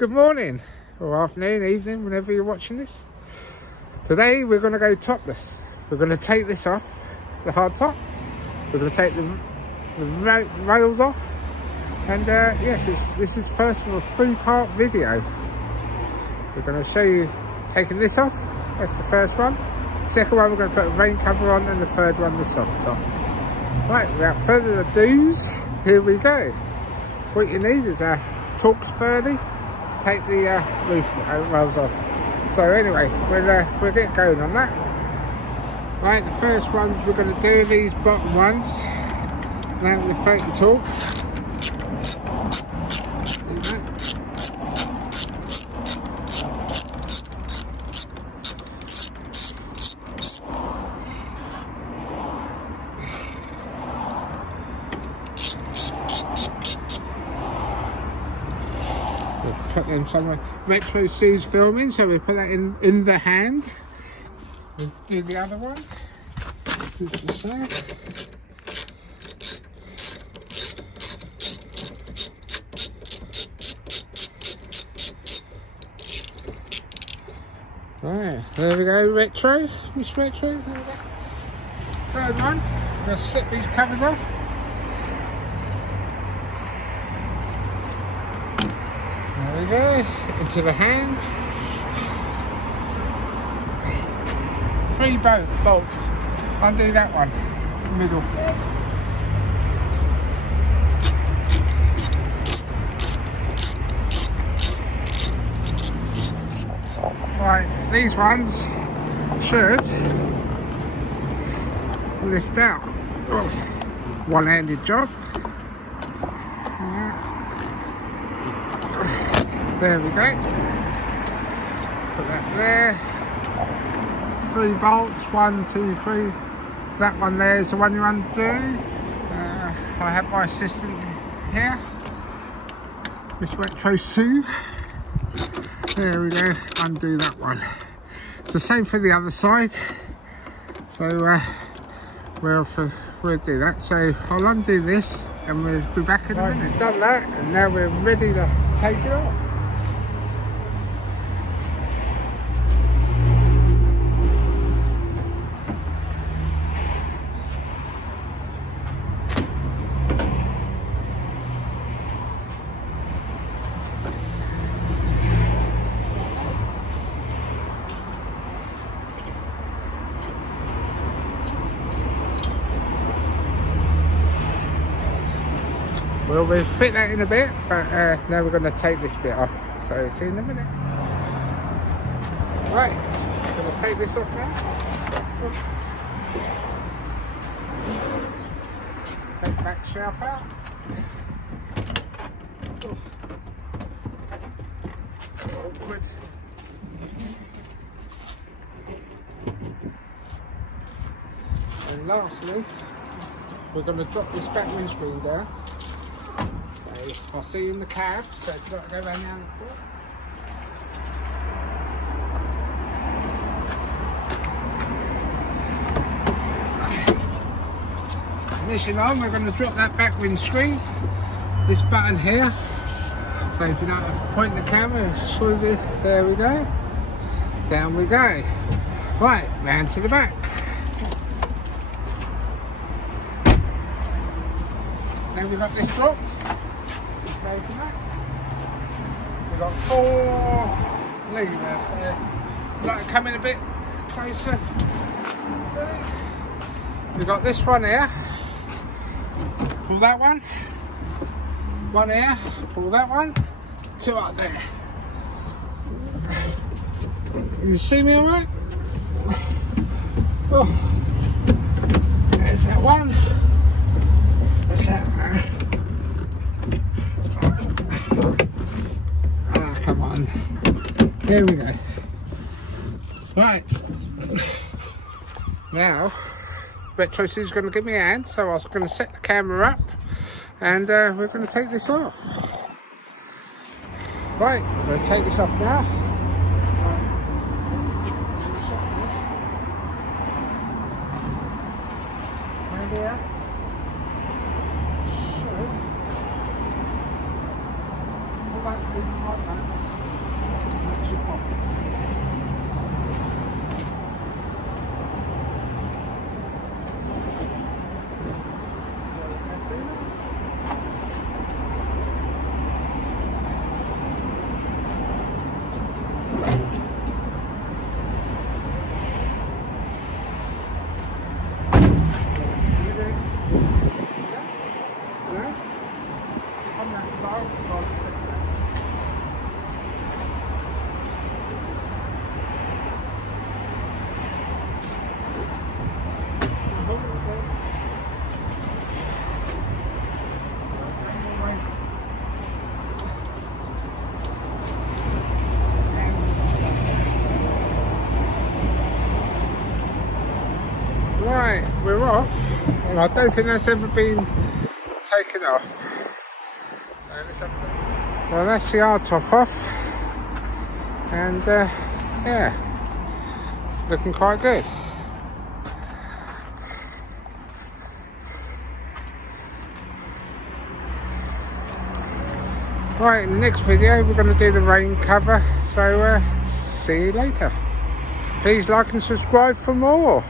Good morning, or afternoon, evening, whenever you're watching this. Today we're going to go topless. We're going to take this off, the hard top. We're going to take the rails off. And yes, this is first of a 3-part video. We're going to show you taking this off. That's the first one. Second one, we're going to put a rain cover on, and the third one, the soft top. Right, without further ado, here we go. What you need is a Torx 30 to take the roof rails off. So anyway, we'll get going on that. Right, the first ones we're going to do, these bottom ones. Now with the 30 Torx. Do that. Put them somewhere. Retro C's filming, so we put that in the hand. We'll do the other one. Just the same. Right, there we go, Retro. Miss Retro. There we go. Third one. I'm going to slip these covers off. There we go, into the hand. 3 bolts. Undo that one, middle. Right, these ones should lift out. Oh, one-handed job. There we go. Put that there. 3 bolts, 1, 2, 3. That one there is the one you undo. I have my assistant here, Miss Retro Sue. There we go. Undo that one. It's the same for the other side. So we'll do that. So I'll undo this, and we'll be back in a minute. Done that, and now we're ready to take it off. Well, we'll fit that in a bit, but now we're going to take this bit off. So see you in a minute. Right, going to take this off now. Take the back shelf out. Awkward. And lastly, we're going to drop this back windscreen down. I'll see you in the cab, so if you've got to go around down the door. Ignition on, we're going to drop that back windscreen. This button here. So if you don't have to point the camera, it's it. There we go. Down we go. Right, round to the back. Now we've got this dropped. We've got 4 levers, so I'd like to come in a bit closer. We've got this one here, pull that one here, pull that one, 2 up there. You see me alright? Oh, there's that one, there's that one. Come on. There we go. Right. Now, Retro Sue's going to give me a hand, so I was going to set the camera up, and we're going to take this off. Right, we're going to take this off now. And here. Like that. I don't think that's ever been taken off. So let's have a look. Well, that's the hardtop off, and yeah, looking quite good. Right, in the next video we're going to do the rain cover, so see you later. Please like and subscribe for more.